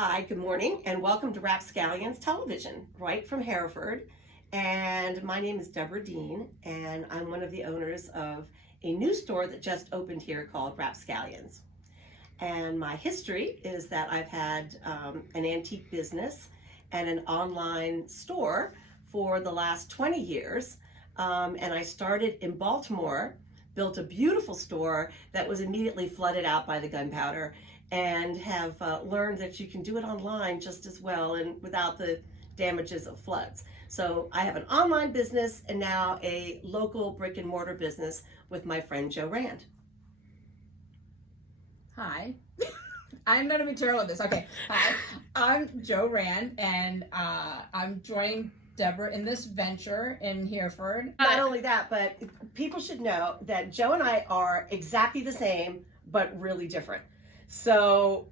Hi, good morning, and welcome to Rapscallions Television, right from Hereford. And my name is Deborah Dean, and I'm one of the owners of a new store that just opened here called Rapscallions. And my history is that I've had an antique business and an online store for the last 20 years. And I started in Baltimore, built a beautiful store that was immediately flooded out by the gunpowder, and have learned that you can do it online just as well and without the damages of floods. So I have an online business and now a local brick and mortar business with my friend Jo Rand. Hi. I'm going to be terrible at this. Okay. Hi. I'm Jo Rand, and I'm joining Deborah in this venture in Hereford. Not only that, but people should know that Jo and I are exactly the same, but really different. So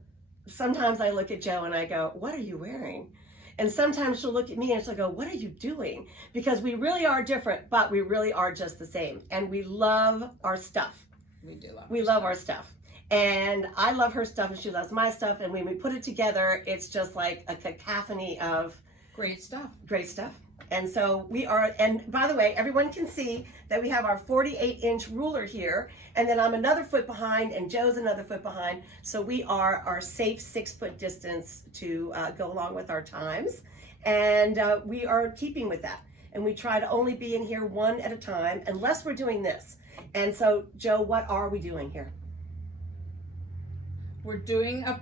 sometimes I look at Jo and I go, "What are you wearing?" And sometimes she'll look at me and she'll go, "What are you doing?" Because we really are different, but we really are just the same. And we love our stuff. We do love We love our stuff. And I love her stuff and she loves my stuff. And when we put it together, it's just like a cacophony of great stuff. Great stuff. And so we are, and by the way, everyone can see that we have our 48-inch ruler here, and then I'm another foot behind, and Jo's another foot behind. So we are our safe 6-foot distance to go along with our times, and we are keeping with that. And we try to only be in here one at a time, unless we're doing this. And so, Jo, what are we doing here? We're doing a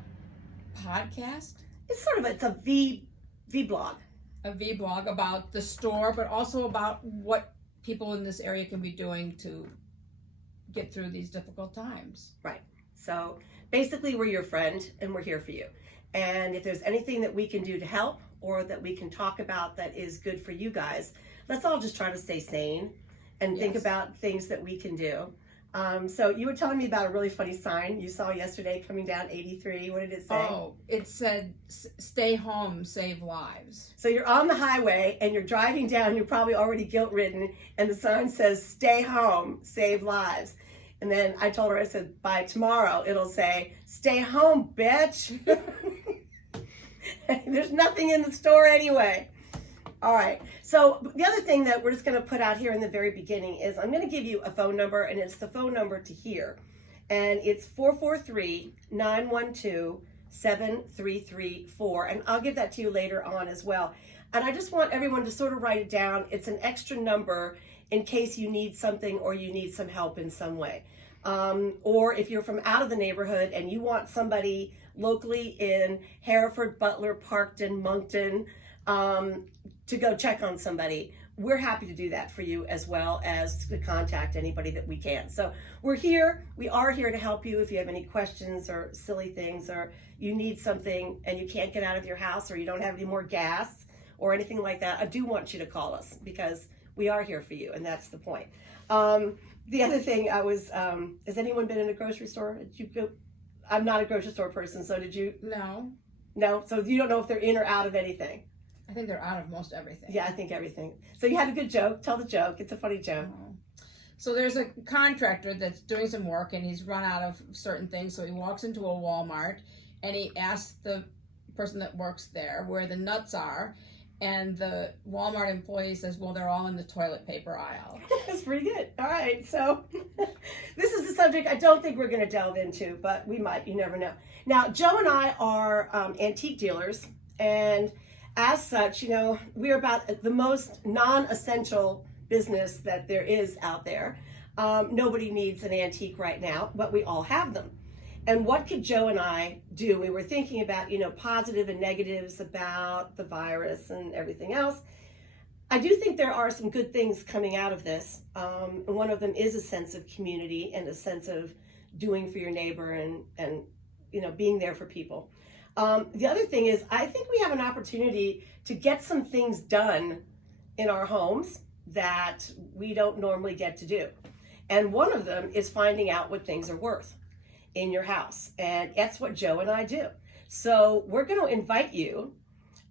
podcast. It's a V-blog. A vlog about the store, but also about what people in this area can be doing to get through these difficult times. Right. So basically we're your friend and we're here for you. And if there's anything that we can do to help or that we can talk about that is good for you guys, let's all just try to stay sane and think about things that we can do. So you were telling me about a really funny sign you saw yesterday coming down 83. What did it say? Oh, it said, "Stay home, save lives." So you're on the highway and you're driving down, you're probably already guilt-ridden, and the sign says, "Stay home, save lives." And then I told her, I said, by tomorrow it'll say, "Stay home, bitch." There's nothing in the store anyway. All right, so the other thing that we're just going to put out here in the very beginning is I'm going to give you a phone number, and it's the phone number to here. And it's 443-912-7334, and I'll give that to you later on as well. And I just want everyone to sort of write it down. It's an extra number in case you need something or you need some help in some way. Or if you're from out of the neighborhood and you want somebody locally in Hereford, Butler, Parkton, Moncton, to go check on somebody, we're happy to do that for you, as well as to contact anybody that we can. So we are here to help you if you have any questions or silly things, or you need something and you can't get out of your house, or you don't have any more gas or anything like that. I do want you to call us because we are here for you, and that's the point. The other thing has anyone been in a grocery store? Did you go? I'm not a grocery store person, so did you? No, so you don't know if they're in or out of anything. I think they're out of most everything. Yeah, I think everything. So you had a good joke. Tell the joke. It's a funny joke. So there's a contractor that's doing some work, and he's run out of certain things. So he walks into a Walmart, and he asks the person that works there where the nuts are. And the Walmart employee says, "Well, they're all in the toilet paper aisle." That's pretty good. All right. So this is a subject I don't think we're going to delve into, but we might. You never know. Now, Jo and I are antique dealers, and as such, we're about the most non-essential business that there is out there. Nobody needs an antique right now, but we all have them. And what could Jo and I do? We were thinking about, positive and negatives about the virus and everything else. I do think there are some good things coming out of this. And one of them is a sense of community and a sense of doing for your neighbor and being there for people. The other thing is, I think we have an opportunity to get some things done in our homes that we don't normally get to do. And one of them is finding out what things are worth in your house. And that's what Jo and I do. So we're going to invite you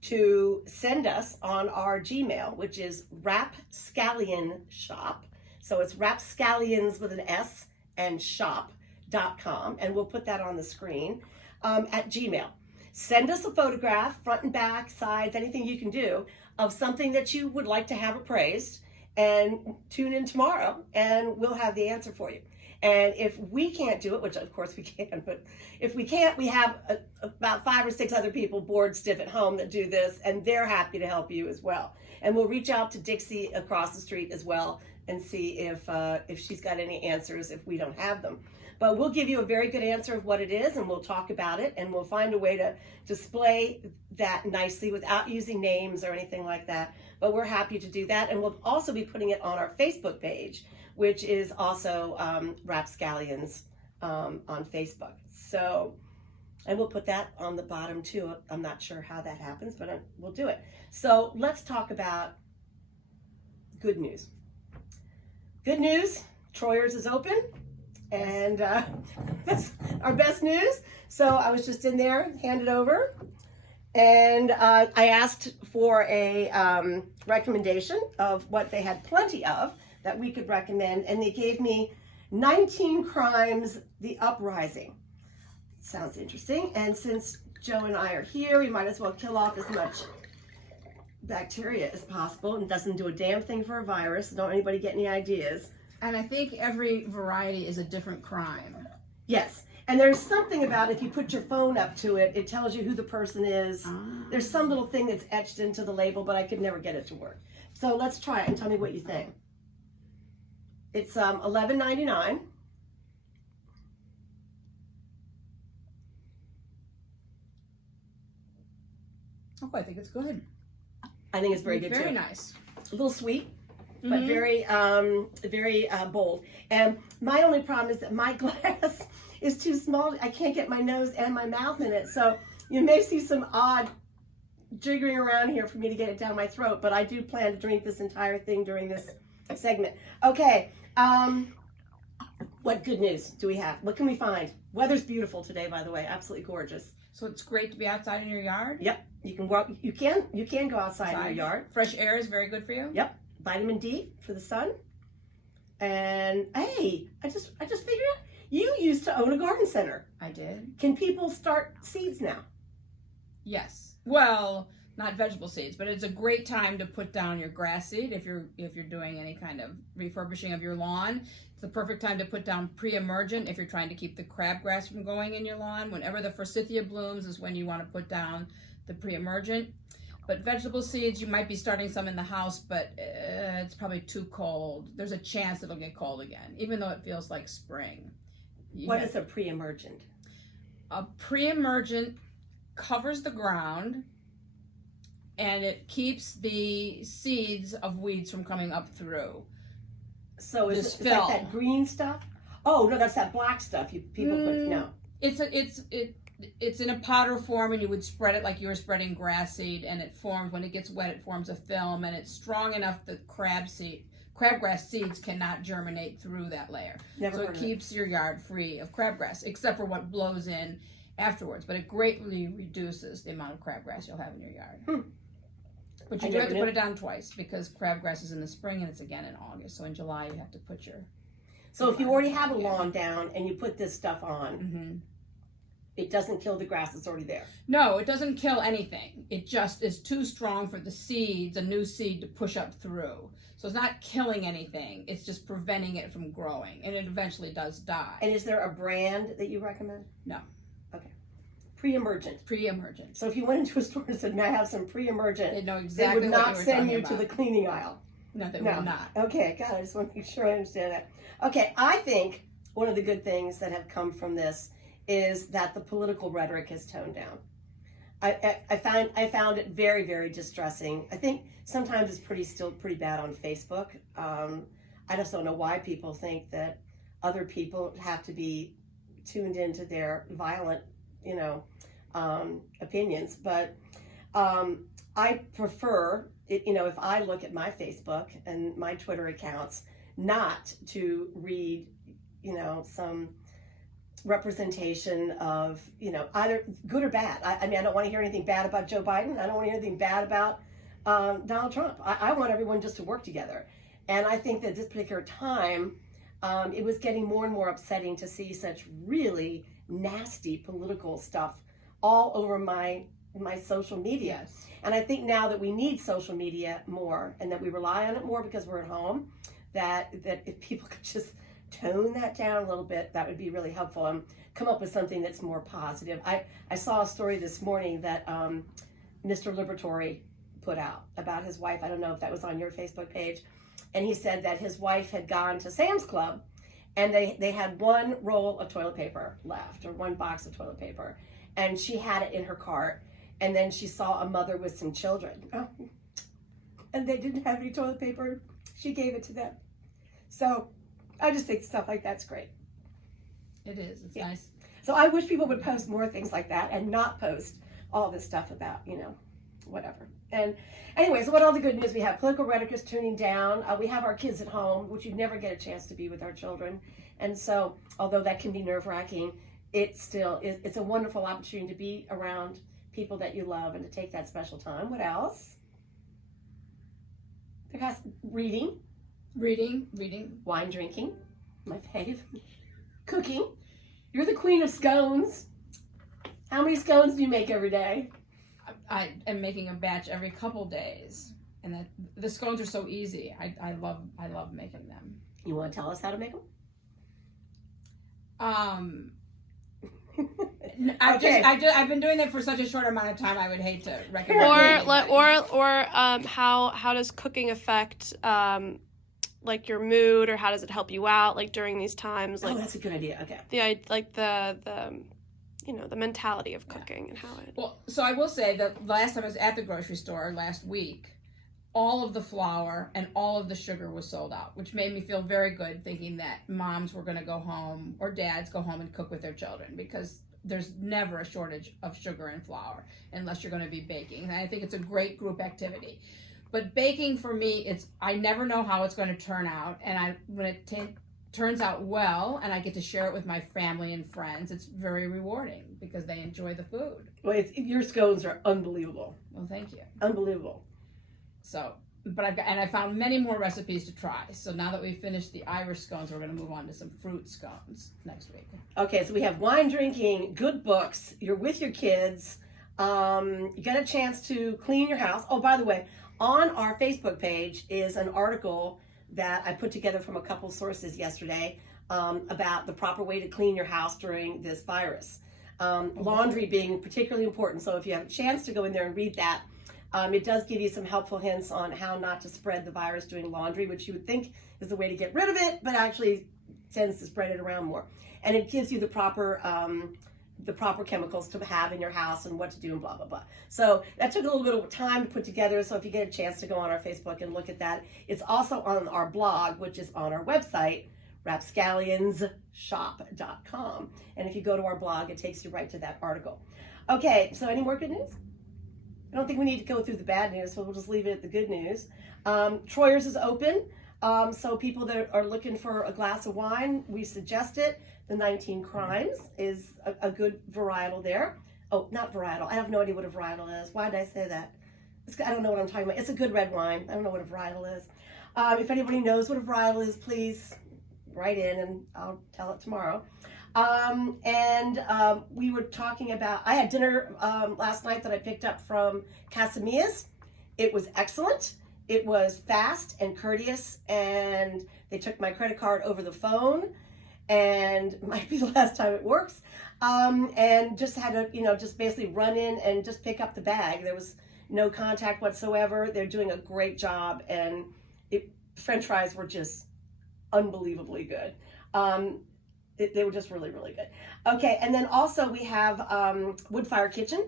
to send us on our Gmail, which is rapscallionshop. So it's rapscallions with an S and shop.com. And we'll put that on the screen at Gmail. send us a photograph, front and back, sides, anything you can do, of something that you would like to have appraised, and tune in tomorrow and we'll have the answer for you. And if we can't do it, which of course we can, but if we can't, we have about 5 or 6 other people bored stiff at home that do this, and they're happy to help you as well. And we'll reach out to Dixie across the street as well and see if she's got any answers if we don't have them. But we'll give you a very good answer of what it is, and we'll talk about it, and we'll find a way to display that nicely without using names or anything like that. But we're happy to do that, and we'll also be putting it on our Facebook page, which is also Rapscallions on Facebook. So, and we'll put that on the bottom too. I'm not sure how that happens, but we'll do it. So let's talk about good news. Good news, Troyer's is open, and that's our best news. So I was just in there, handed over, and I asked for a recommendation of what they had plenty of that we could recommend, and they gave me 19 Crimes, The Uprising. Sounds interesting, and since Joe and I are here, we might as well kill off as much bacteria as possible, and doesn't do a damn thing for a virus. Don't anybody get any ideas? And I think every variety is a different crime. Yes, and there's something about if you put your phone up to it, it tells you who the person is. There's some little thing that's etched into the label, but I could never get it to work. So let's try it and tell me what you think. It's $11.99. Oh, I think it's good. I think it's very good Very too. nice. A little sweet, but very bold. And my only problem is that my glass is too small. I can't get my nose and my mouth in it. So you may see some odd jiggering around here for me to get it down my throat, but I do plan to drink this entire thing during this segment. Okay. What good news do we have? What can we find? Weather's beautiful today, by the way. Absolutely gorgeous. So it's great to be outside in your yard? Yep. You can walk. You can go outside in your yard. Fresh air is very good for you? Yep. Vitamin D for the sun. And hey, I just figured out you used to own a garden center. I did. Can people start seeds now? Yes. Well, not vegetable seeds, but it's a great time to put down your grass seed if you're doing any kind of refurbishing of your lawn. It's the perfect time to put down pre-emergent if you're trying to keep the crabgrass from going in your lawn. Whenever the forsythia blooms is when you want to put down the pre-emergent. But vegetable seeds, you might be starting some in the house, but it's probably too cold. There's a chance it'll get cold again, even though it feels like spring. What is a pre-emergent? A pre-emergent covers the ground, and it keeps the seeds of weeds from coming up through. So is that green stuff? Oh no, that's that black stuff people put. No, it's in a powder form, and you would spread it like you were spreading grass seed, and it forms, when it gets wet, it forms a film, and it's strong enough that crabgrass seeds cannot germinate through that layer. So it keeps your yard free of crabgrass, except for what blows in afterwards. But it greatly reduces the amount of crabgrass you'll have in your yard. But you do have to put it down twice, because crabgrass is in the spring and it's again in August. So in July you have to put your... So if you already have a lawn down and you put this stuff on, it doesn't kill the grass that's already there? No, it doesn't kill anything. It just is too strong for the seeds, a new seed, to push up through. So it's not killing anything. It's just preventing it from growing. And it eventually does die. And is there a brand that you recommend? No. Okay. Pre-emergent. Pre-emergent. So if you went into a store and said, may I have some pre-emergent? They know exactly they would what not you were send you talking to the about. cleaning aisle. No, they will not. Okay, God, I just want to make sure I understand that. Okay, I think one of the good things that have come from this is that the political rhetoric has toned down. I found it very, very distressing. I think sometimes it's still pretty bad on Facebook. I just don't know why people think that other people have to be tuned into their violent, opinions. But I prefer it, if I look at my Facebook and my Twitter accounts, not to read, some representation of, either good or bad. I mean, I don't want to hear anything bad about Joe Biden. I don't want to hear anything bad about Donald Trump. I want everyone just to work together. And I think that this particular time, it was getting more and more upsetting to see such really nasty political stuff all over my social media. Yes. And I think now that we need social media more and that we rely on it more because we're at home, that if people could just tone that down a little bit, that would be really helpful and come up with something that's more positive. I saw a story this morning that Mr. Liberatory put out about his wife. I don't know if that was on your Facebook page. And he said that his wife had gone to Sam's Club and they had one roll of toilet paper left, or one box of toilet paper. And she had it in her cart. And then she saw a mother with some children. Oh. And they didn't have any toilet paper. She gave it to them. So I just think stuff like that's great. It is. It's nice. So I wish people would post more things like that and not post all this stuff about, whatever. And anyway, so what all the good news we have? Political rhetoric is tuning down. We have our kids at home, which you never get a chance to be with our children. And so, although that can be nerve-wracking, it's a wonderful opportunity to be around people that you love and to take that special time. What else? Because reading. Wine drinking, my fave. Cooking. You're the queen of scones. How many scones do you make every day? I am making a batch every couple days, and the scones are so easy. I love making them. You want to tell us how to make them? I've been doing it for such a short amount of time. I would hate to recommend. How does cooking affect like your mood, or how does it help you out like during these times? Like, that's a good idea. Okay. The mentality of cooking and how it. Well, so I will say that last time I was at the grocery store last week, all of the flour and all of the sugar was sold out, which made me feel very good, thinking that moms were going to go home or dads go home and cook with their children, because there's never a shortage of sugar and flour unless you're going to be baking. And I think it's a great group activity. But baking for me, I never know how it's going to turn out, and when it turns out well and I get to share it with my family and friends, it's very rewarding because they enjoy the food. Well, your scones are unbelievable. Well, thank you. Unbelievable. So, I found many more recipes to try. So now that we've finished the Irish scones, we're going to move on to some fruit scones next week. Okay, so we have wine drinking, good books, you're with your kids, you get a chance to clean your house. Oh, by the way, on our Facebook page is an article that I put together from a couple sources yesterday about the proper way to clean your house during this virus. Laundry being particularly important. So if you have a chance to go in there and read that, it does give you some helpful hints on how not to spread the virus doing laundry, which you would think is the way to get rid of it, but actually tends to spread it around more. And it gives you the proper chemicals to have in your house and what to do and blah, blah, blah. So that took a little bit of time to put together. So if you get a chance to go on our Facebook and look at that, it's also on our blog, which is on our website, rapscallionsshop.com. And if you go to our blog, it takes you right to that article. Okay, so any more good news? I don't think we need to go through the bad news, so we'll just leave it at the good news. Troyer's is open. So people that are looking for a glass of wine, we suggest it. The 19 Crimes is a good varietal there. Oh, not varietal. I have no idea what a varietal is. Why did I say that? I don't know what I'm talking about. It's a good red wine. I don't know what a varietal is. If anybody knows what a varietal is, please write in and I'll tell it tomorrow. We were talking about, I had dinner last night that I picked up from Casamia's. It was excellent. It was fast and courteous, and they took my credit card over the phone, and it might be the last time it works. And just had to, just basically run in and just pick up the bag. There was no contact whatsoever. They're doing a great job, and French fries were just unbelievably good. They were just really, really good. Okay, and then also we have Woodfire Kitchen.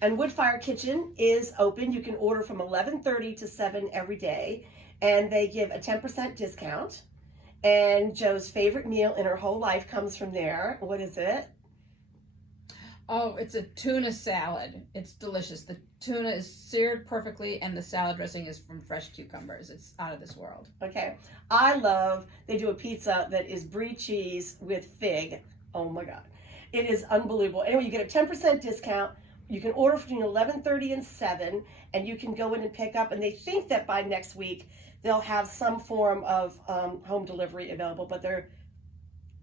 And Woodfire Kitchen is open. You can order from 11:30 to 7 every day. And they give a 10% discount. And Joe's favorite meal in her whole life comes from there. What is it? Oh, it's a tuna salad. It's delicious. The tuna is seared perfectly, and the salad dressing is from fresh cucumbers. It's out of this world. Okay. They do a pizza that is brie cheese with fig. Oh my God. It is unbelievable. Anyway, you get a 10% discount. You can order between 11:30 and 7, and you can go in and pick up. And they think that by next week, they'll have some form of home delivery available, but they're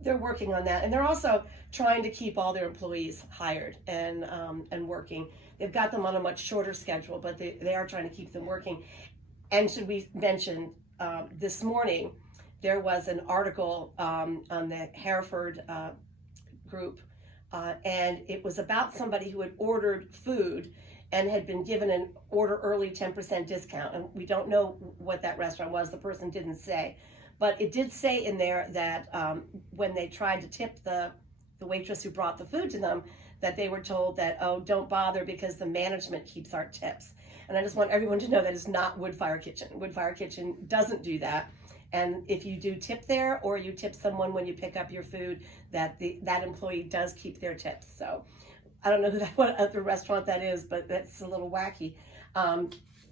they're working on that, and they're also trying to keep all their employees hired and working. They've got them on a much shorter schedule, but they are trying to keep them working. And should we mention, this morning there was an article on the Hereford group, and it was about somebody who had ordered food and had been given an order early 10% discount. And we don't know what that restaurant was. The person didn't say. But it did say in there that when they tried to tip the waitress who brought the food to them, that they were told that, oh, don't bother because the management keeps our tips. And I just want everyone to know that it's not Woodfire Kitchen. Woodfire Kitchen doesn't do that. And if you do tip there, or you tip someone when you pick up your food, that employee does keep their tips. So I don't know what other restaurant that is, but that's a little wacky.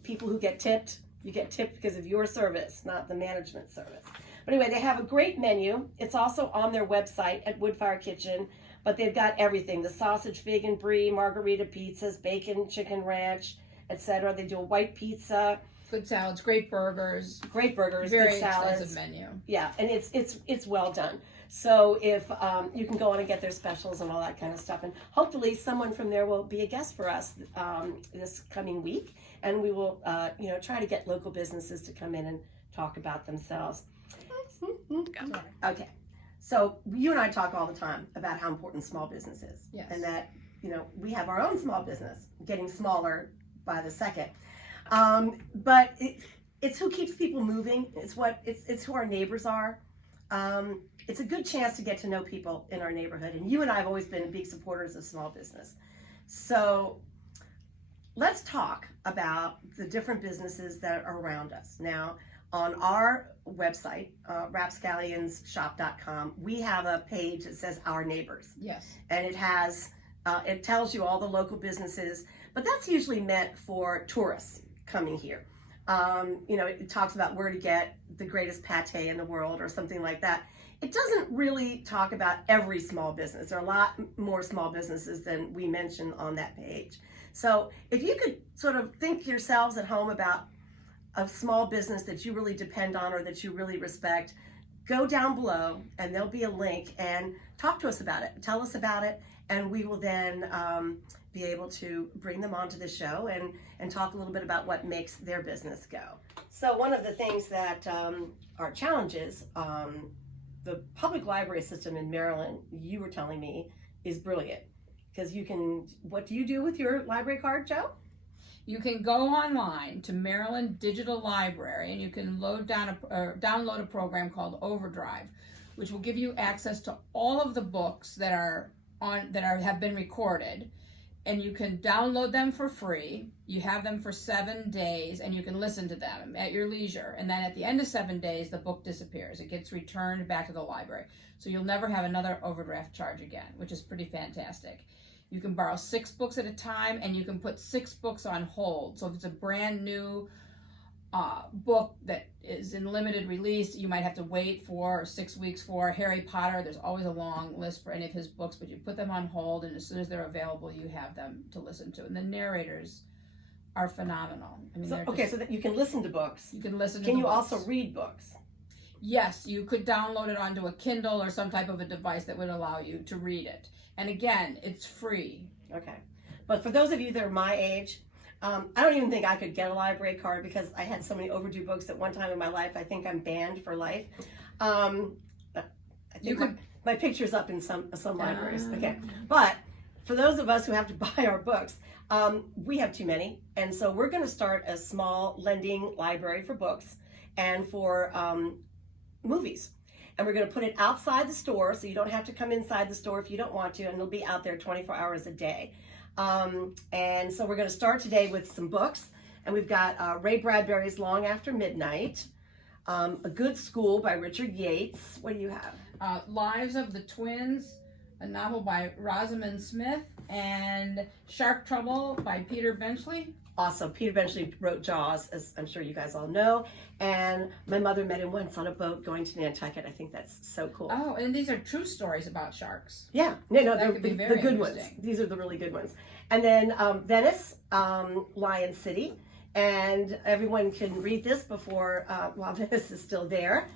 People who get tipped, you get tipped because of your service, not the management service. But anyway, they have a great menu. It's also on their website at Woodfire Kitchen, but they've got everything: the sausage, vegan brie, margarita pizzas, bacon, chicken ranch, etc. They do a white pizza. Good salads, great burgers. Great burgers, very good salads. extensive menu. Yeah, and it's well done. So if you can go on and get their specials and all that kind of stuff, and hopefully someone from there will be a guest for us this coming week, and we will try to get local businesses to come in and talk about themselves. Okay, so you and I talk all the time about how important small business is, yes, and that we have our own small business getting smaller by the second. But it's who keeps people moving. It's who our neighbors are. It's a good chance to get to know people in our neighborhood. And you and I have always been big supporters of small business. So let's talk about the different businesses that are around us. Now, on our website, rapscallionsshop.com, we have a page that says Our Neighbors. Yes. And it tells you all the local businesses, but that's usually meant for tourists coming here. It talks about where to get the greatest pate in the world or something like that. It doesn't really talk about every small business. There are a lot more small businesses than we mention on that page. So if you could sort of think yourselves at home about a small business that you really depend on or that you really respect, go down below and there'll be a link, and talk to us about it. Tell us about it, and we will then be able to bring them onto the show and talk a little bit about what makes their business go. So one of the things that are challenges, the public library system in Maryland, you were telling me, is brilliant. Because what do you do with your library card, Joe? You can go online to Maryland Digital Library, and you can download a program called Overdrive, which will give you access to all of the books that have been recorded, and you can download them for free. You have them for 7 days, and you can listen to them at your leisure. And then at the end of 7 days, the book disappears. It gets returned back to the library. So you'll never have another overdraft charge again, which is pretty fantastic. You can borrow 6 books at a time, and you can put 6 books on hold. So if it's a brand new book that is in limited release, you might have to wait 4 or 6 weeks for. Harry Potter, there's always a long list for any of his books, but you put them on hold, and as soon as they're available, you have them to listen to. And the narrators are phenomenal. I mean, so that you can listen to books. You can listen to Can you books. also read books? Yes, you could download it onto a Kindle or some type of a device that would allow you to read it. And again, it's free. Okay. But for those of you that are my age, I don't even think I could get a library card because I had so many overdue books at one time in my life. I think I'm banned for life. I think my picture's up in some libraries. Okay. But for those of us who have to buy our books, we have too many. And so we're going to start a small lending library for books and for movies. And we're going to put it outside the store, so you don't have to come inside the store if you don't want to, and it'll be out there 24 hours a day. And so we're going to start today with some books, and we've got Ray Bradbury's Long After Midnight, A Good School by Richard Yates. What do you have? Lives of the Twins, a novel by Rosamund Smith, and Shark Trouble by Peter Benchley. Awesome. Peter Benchley wrote Jaws, as I'm sure you guys all know. And my mother met him once on a boat going to Nantucket. I think that's so cool. Oh, and these are true stories about sharks. Yeah. No, That could be very the good ones. interesting. These are the really good ones. And then Venice, Lion City. And everyone can read this before, while Venice is still there.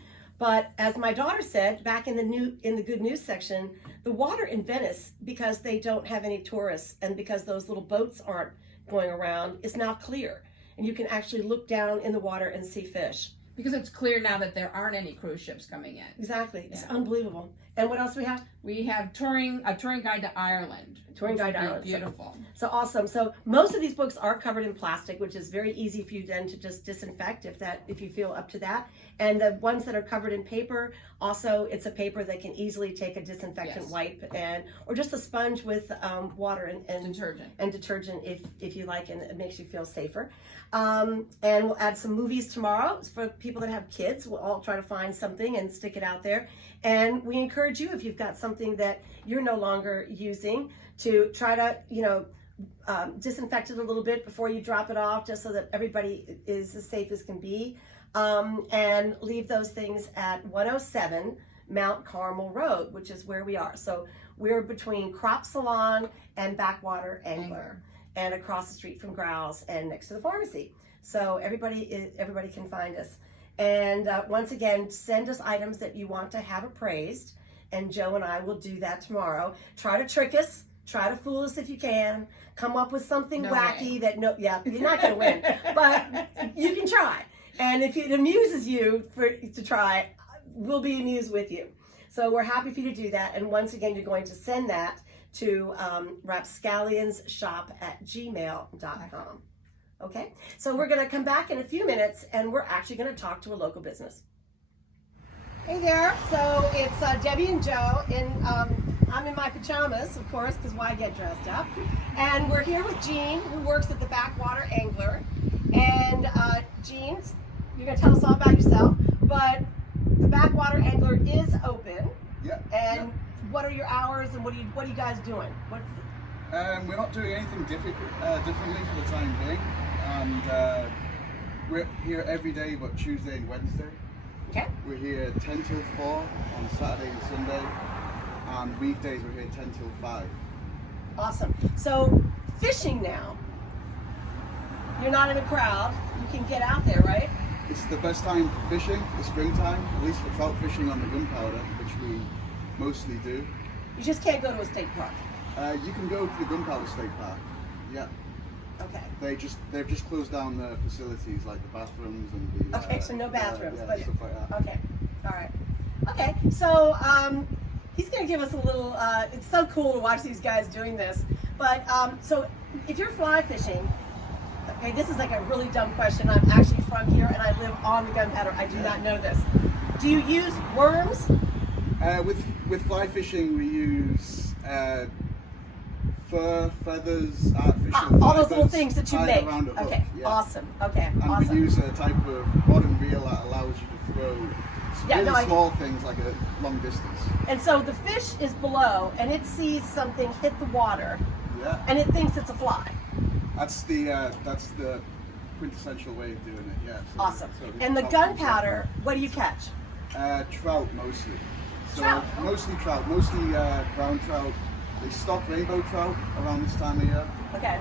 But as my daughter said, back in the good news section, the water in Venice, because they don't have any tourists and because those little boats aren't going around, is now clear. And you can actually look down in the water and see fish. Because it's clear now that there aren't any cruise ships coming in. Exactly. It's Yeah. unbelievable. And what else do we have? We have a touring guide to Ireland. Touring guide to Which would Ireland. be beautiful. So awesome. So most of these books are covered in plastic, which is very easy for you then to just disinfect if you feel up to that. And the ones that are covered in paper, also it's a paper that can easily take a disinfectant Yes. wipe or just a sponge with water and Detergent. if you like, and it makes you feel safer. And we'll add some movies tomorrow for people that have kids. We'll all try to find something and stick it out there. And we encourage you, if you've got something that you're no longer using, to try to, disinfect it a little bit before you drop it off, just so that everybody is as safe as can be. And leave those things at 107 Mount Carmel Road, which is where we are. So we're between Crop Salon and Backwater Angler, and across the street from Growls and next to the pharmacy. So everybody can find us. And once again, send us items that you want to have appraised, and Joe and I will do that tomorrow. Try to trick us. Try to fool us if you can. Come up with something wacky that you're not going to win, but you can try. And if it amuses you to try, we'll be amused with you. So we're happy for you to do that. And once again, you're going to send that to rapscallionsshop@gmail.com. Okay, so we're going to come back in a few minutes, and we're actually going to talk to a local business. Hey there, so it's Debbie and Joe, I'm in my pajamas, of course, because why get dressed up? And we're here with Jean, who works at the Backwater Angler. And Jean, you're going to tell us all about yourself, but the Backwater Angler is open. Yeah. And what are your hours, and what are you guys doing? We're not doing anything differently for the time being, and we're here every day but Tuesday and Wednesday. Okay. We're here 10 till 4 on Saturday and Sunday, and weekdays we're here 10 till 5. Awesome. So fishing now, you're not in a crowd, you can get out there, right? It's the best time for fishing, the springtime, at least for trout fishing on the Gunpowder, which we mostly do. You just can't go to a state park. You can go to the Gunpowder State Park. Yeah. Okay. They've just closed down the facilities, like the bathrooms and the. Okay, so no bathrooms, yeah, but stuff like that. okay, all right, okay. So he's going to give us a little. It's so cool to watch these guys doing this. But so if you're fly fishing, okay, this is like a really dumb question. I'm actually from here and I live on the Gunpowder. I do not know this. Do you use worms? With fly fishing, we use fur, feathers, artificial all those little fibers things that you tied make. around a hook, Okay, yeah. awesome. Okay, And awesome. we use a type of bottom reel that allows you to throw really small things like a long distance. And so the fish is below, and it sees something hit the water, Yeah. and it thinks it's a fly. That's the quintessential way of doing it. Yeah. So, Awesome. so And the Gunpowder, what do you catch? Trout mostly. So Trout? mostly trout, mostly brown trout. They stock rainbow trout around this time of year. Okay.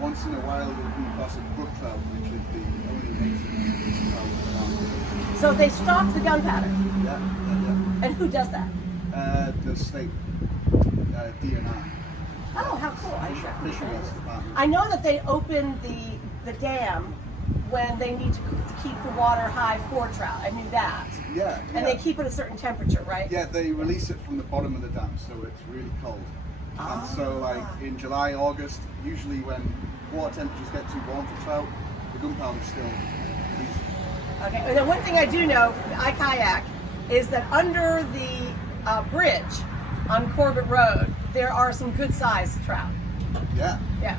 Once in a while you'll come across a brook trout, which is the only native trout around here. So they stock the Gunpowder. Yeah. And who does that? The state DNR. Oh, how cool. Fisheries Department. I know that they open the dam when they need to keep the water high for trout. I knew that. Yeah. And they keep it a certain temperature, right? Yeah, they release it from the bottom of the dam, so it's really cold. And so, like in July, August, usually when water temperatures get too warm for trout, the Gunpowder's still freezing. Okay. And then one thing I do know, I kayak, is that under the bridge on Corbett Road, there are some good-sized trout. Yeah. Yeah.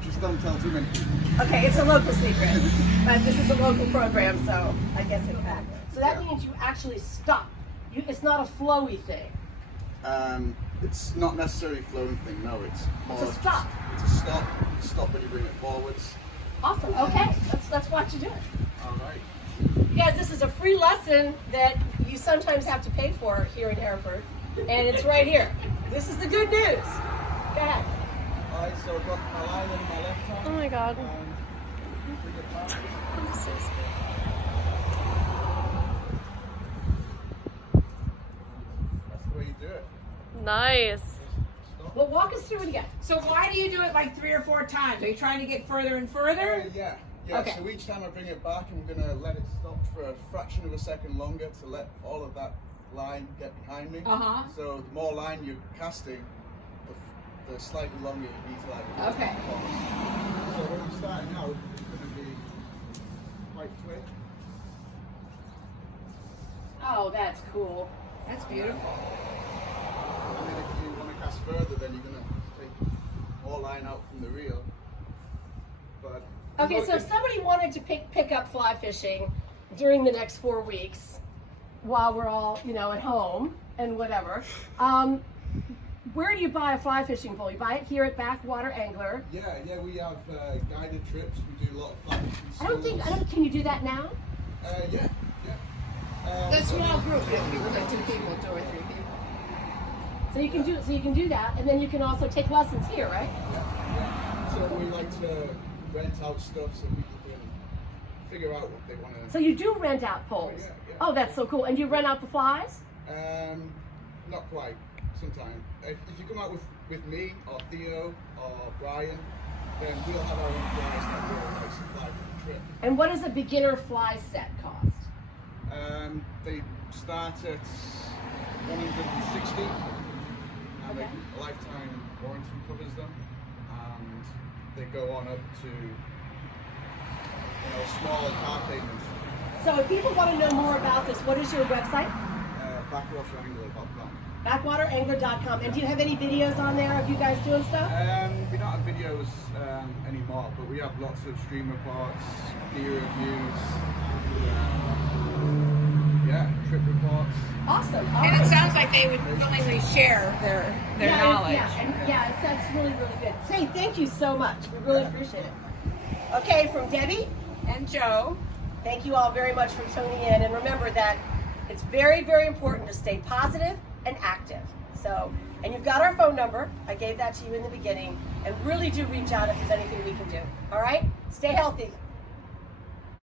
Just don't tell too many people. Okay, it's a local secret, but this is a local program, so I guess it can. So that means you actually stop. It's not a flowy thing. It's not necessarily a flowing thing. No, it's more. It's a stop. It's a stop. Stop when you bring it forwards. Awesome. Okay, let's watch you do it. All right. You guys, this is a free lesson that you sometimes have to pay for here in Hereford, and it's right here. This is the good news. Go ahead. All right. So I've got my line on my left hand. Oh my God. And bring it back. This is- Nice. Well, walk us through it again. So why do you do it like 3 or 4 times? Are you trying to get further and further? Yeah. Okay. So each time I bring it back, I'm gonna let it stop for a fraction of a second longer to let all of that line get behind me. Uh-huh. So the more line you're casting, the slightly longer you need to like. Okay. So when we're starting out, it's gonna be quite quick. Oh, that's cool. That's beautiful. And then if you want to cast further, then you're gonna take more line out from the reel. But Okay, so if somebody wanted to pick up fly fishing during the next 4 weeks, while we're all, you know, at home and whatever, where do you buy a fly fishing pole? You buy it here at Backwater Angler. yeah, we have guided trips. We do a lot of fly fishing. Can you do that now? Yeah. The small group, like 2 people, 2 or 3 people. So you can do that, and then you can also take lessons here, right? Yeah. So we like to rent out stuff so people can figure out what they want to. So you do rent out poles. Yeah. Oh, that's so cool. And do you rent out the flies? Not quite. Sometimes. If you come out with me or Theo or Brian, then we'll have our own flies that we'll like supply for the trip. And what does a beginner fly set cost? They start at $160, and Okay. a lifetime warranty covers them, and they go on up to smaller car payments. So if people want to know more about this, what is your website? Backwaterangler.com. Backwaterangler.com. And do you have any videos on there of you guys doing stuff? We don't have videos anymore, but we have lots of stream reports, gear reviews, trip reports. Awesome. All And right. it sounds like they would willingly share their knowledge. That's really, really good. Say, thank you so much. We really appreciate it. Okay, from Debbie, And Joe, thank you all very much for tuning in. And remember that it's very, very important to stay positive and active. So, and you've got our phone number. I gave that to you in the beginning. And really do reach out if there's anything we can do. All right? Stay healthy.